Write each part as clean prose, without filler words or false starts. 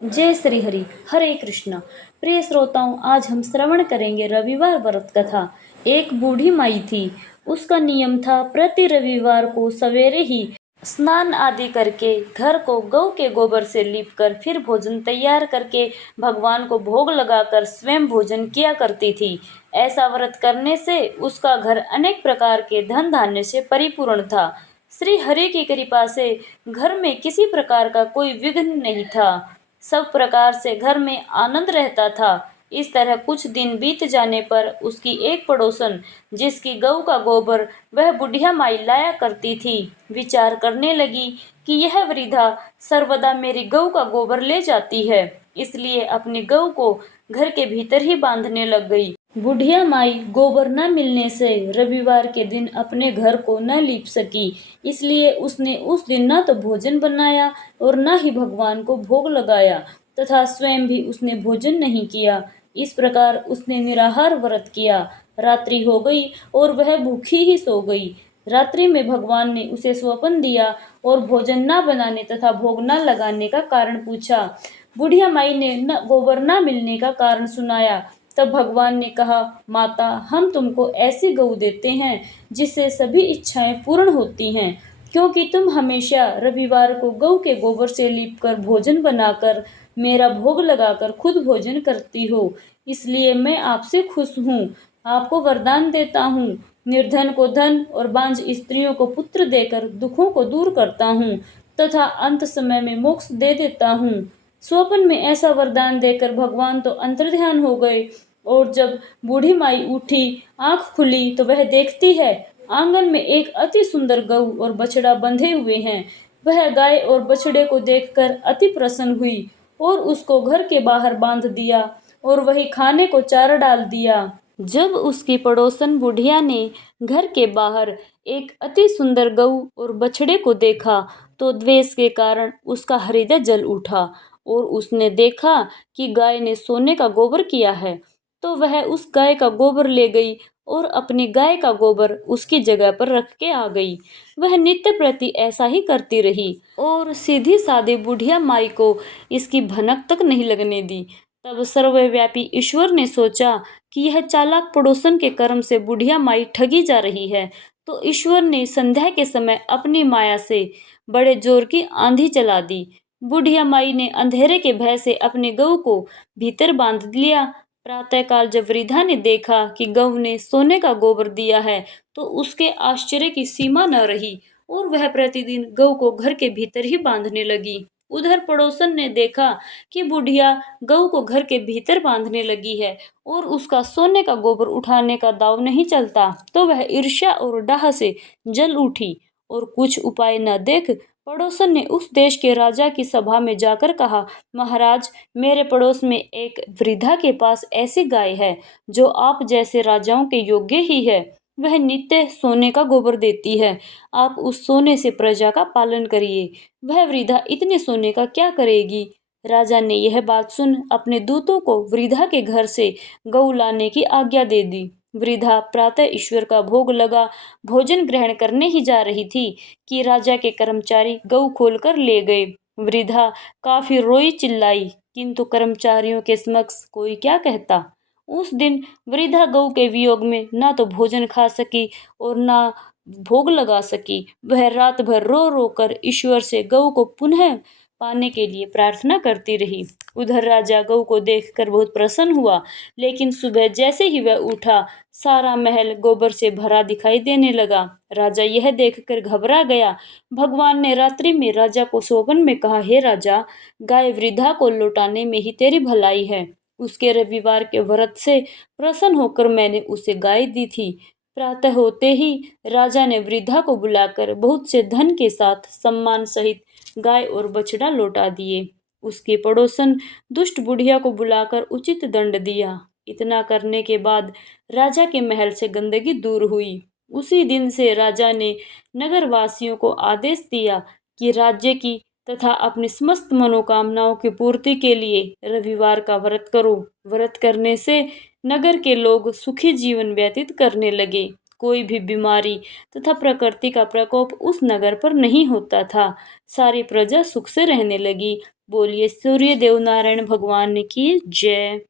जय श्री हरि। हरे कृष्ण। प्रिय श्रोताओं, आज हम श्रवण करेंगे रविवार व्रत कथा। एक बूढ़ी माई थी। उसका नियम था प्रति रविवार को सवेरे ही स्नान आदि करके घर को गौ के गोबर से लीपकर फिर भोजन तैयार करके भगवान को भोग लगाकर स्वयं भोजन किया करती थी। ऐसा व्रत करने से उसका घर अनेक प्रकार के धन धान्य से परिपूर्ण था। श्री हरि की कृपा से घर में किसी प्रकार का कोई विघ्न नहीं था। सब प्रकार से घर में आनंद रहता था। इस तरह कुछ दिन बीत जाने पर उसकी एक पड़ोसन, जिसकी गऊ का गोबर वह बुढ़िया माई लाया करती थी, विचार करने लगी कि यह वृद्धा सर्वदा मेरी गऊ का गोबर ले जाती है, इसलिए अपनी गऊ को घर के भीतर ही बांधने लग गई। बुढ़िया माई गोबर न मिलने से रविवार के दिन अपने घर को न लीप सकी, इसलिए उसने उस दिन न तो भोजन बनाया और न ही भगवान को भोग लगाया तथा स्वयं भी उसने भोजन नहीं किया। इस प्रकार उसने निराहार व्रत किया। रात्रि हो गई और वह भूखी ही सो गई। रात्रि में भगवान ने उसे स्वप्न दिया और भोजन न बनाने तथा भोग न लगाने का कारण पूछा। बुढ़िया माई ने गोबर न मिलने का कारण सुनाया। तब भगवान ने कहा, माता, हम तुमको ऐसी गऊ देते हैं जिससे सभी इच्छाएं पूर्ण होती हैं, क्योंकि तुम हमेशा रविवार को गऊ के गोबर से लीपकर भोजन बनाकर मेरा भोग लगाकर खुद भोजन करती हो, इसलिए मैं आपसे खुश हूँ। आपको वरदान देता हूँ, निर्धन को धन और बांझ स्त्रियों को पुत्र देकर दुखों को दूर करता हूँ तथा अंत समय में मोक्ष दे देता हूँ। स्वप्न में ऐसा वरदान देकर भगवान तो अंतर्ध्यान हो गए और जब बूढ़ी माई उठी, आंख खुली तो वह देखती है आंगन में एक अति सुंदर गऊ और बछड़ा बंधे हुए हैं। वह गाय और बछड़े को देखकर अति प्रसन्न हुई और उसको घर के बाहर बांध दिया और वही खाने को चारा डाल दिया। जब उसकी पड़ोसन बुढ़िया ने घर के बाहर एक अति सुंदर गऊ और बछड़े को देखा तो द्वेष के कारण उसका हृदय जल उठा और उसने देखा कि गाय ने सोने का गोबर किया है, तो वह उस गाय का गोबर ले गई और अपनी गाय का गोबर उसकी जगह पर रख के आ गई। वह नित्य प्रति ऐसा ही करती रही और सीधी सादी बुढ़िया माई को इसकी भनक तक नहीं लगने दी। तब सर्वव्यापी ईश्वर ने सोचा कि यह चालाक पड़ोसन के कर्म से बुढ़िया माई ठगी जा रही है, तो ईश्वर ने संध्या के समय अपनी माया से बड़े जोर की आंधी चला दी। बुढ़िया माई ने अंधेरे के भय से अपने गऊ को भीतर बांध लिया। प्रातःकाल जब वृद्धा ने देखा कि गऊ ने सोने का गोबर दिया है, तो उसके आश्चर्य की सीमा न रही और वह प्रतिदिन गऊ को घर के भीतर ही बांधने लगी। उधर पड़ोसन ने देखा कि बुढ़िया गऊ को घर के भीतर बांधने लगी है और उसका सोने का गोबर उठाने का दाव नहीं चलता, तो वह ईर्ष्या और डाह से जल उठी और कुछ उपाय न देख पड़ोसन ने उस देश के राजा की सभा में जाकर कहा, महाराज, मेरे पड़ोस में एक वृद्धा के पास ऐसी गाय है जो आप जैसे राजाओं के योग्य ही है। वह नित्य सोने का गोबर देती है। आप उस सोने से प्रजा का पालन करिए। वह वृद्धा इतने सोने का क्या करेगी? राजा ने यह बात सुन अपने दूतों को वृद्धा के घर से गऊ लाने की आज्ञा दे दी। वृद्धा प्रातः ईश्वर का भोग लगा भोजन ग्रहण करने ही जा रही थी कि राजा के कर्मचारी गऊ खोलकर ले गए। वृद्धा काफी रोई चिल्लाई, किंतु कर्मचारियों के समक्ष कोई क्या कहता। उस दिन वृद्धा गऊ के वियोग में ना तो भोजन खा सकी और ना भोग लगा सकी। वह रात भर रो रो कर ईश्वर से गऊ को पुनः पाने के लिए प्रार्थना करती रही। उधर राजा गऊ को देखकर बहुत प्रसन्न हुआ, लेकिन सुबह जैसे ही वह उठा, सारा महल गोबर से भरा दिखाई देने लगा। राजा यह देखकर घबरा गया। भगवान ने रात्रि में राजा को स्वप्न में कहा, हे राजा, गाय वृद्धा को लौटाने में ही तेरी भलाई है। उसके रविवार के व्रत से प्रसन्न होकर मैंने उसे गाय दी थी। प्रातः होते ही राजा ने वृद्धा को बुलाकर बहुत से धन के साथ सम्मान सहित गाय और बछड़ा लौटा दिए। उसके पड़ोसन दुष्ट बुढ़िया को बुलाकर उचित दंड दिया। इतना करने के बाद राजा के महल से गंदगी दूर हुई। उसी दिन से राजा ने नगरवासियों को आदेश दिया कि राज्य की तथा अपनी समस्त मनोकामनाओं की पूर्ति के लिए रविवार का व्रत करो। व्रत करने से नगर के लोग सुखी जीवन व्यतीत करने लगे। कोई भी बीमारी तथा प्रकृति का प्रकोप उस नगर पर नहीं होता था। सारी प्रजा सुख से रहने लगी। बोलिए सूर्य देव नारायण भगवान की जय।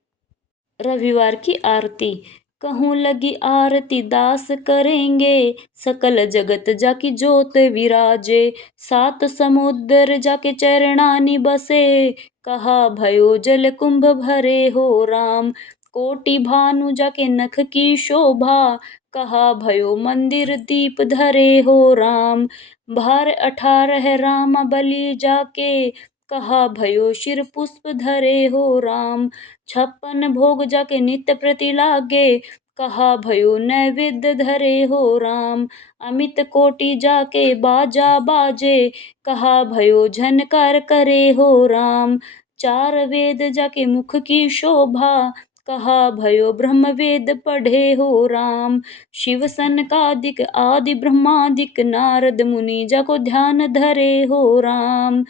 रविवार की आरती। कहूँ लगी आरती दास करेंगे, सकल जगत जाकी ज्योत विराजे। सात समुद्र जाके चरणानि बसे, कहा भयो जल कुंभ भरे हो राम। कोटि भानु जाके नख की शोभा, कहा भयो मंदिर दीप धरे हो राम। भार 18 राम बलि जाके, कहा भयो शिर पुष्प धरे हो राम। 56 भोग जाके नित्य प्रति लागे, कहा भयो नैवेद्य धरे हो राम। अमित कोटि जाके बाजा बाजे, कहा भयो झनकार करे हो राम। 4 वेद जाके मुख की शोभा, कहा भयो ब्रह्म वेद पढ़े हो राम। शिव सनकादिक आदि ब्रह्मादिक, नारद मुनि जाको ध्यान धरे हो राम।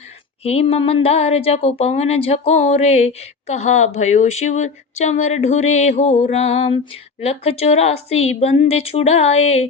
हिम मंदार जाको पवन झकोरे, कहा भयो शिव चमर ढुरे हो राम। 184 बंदे छुड़ाए,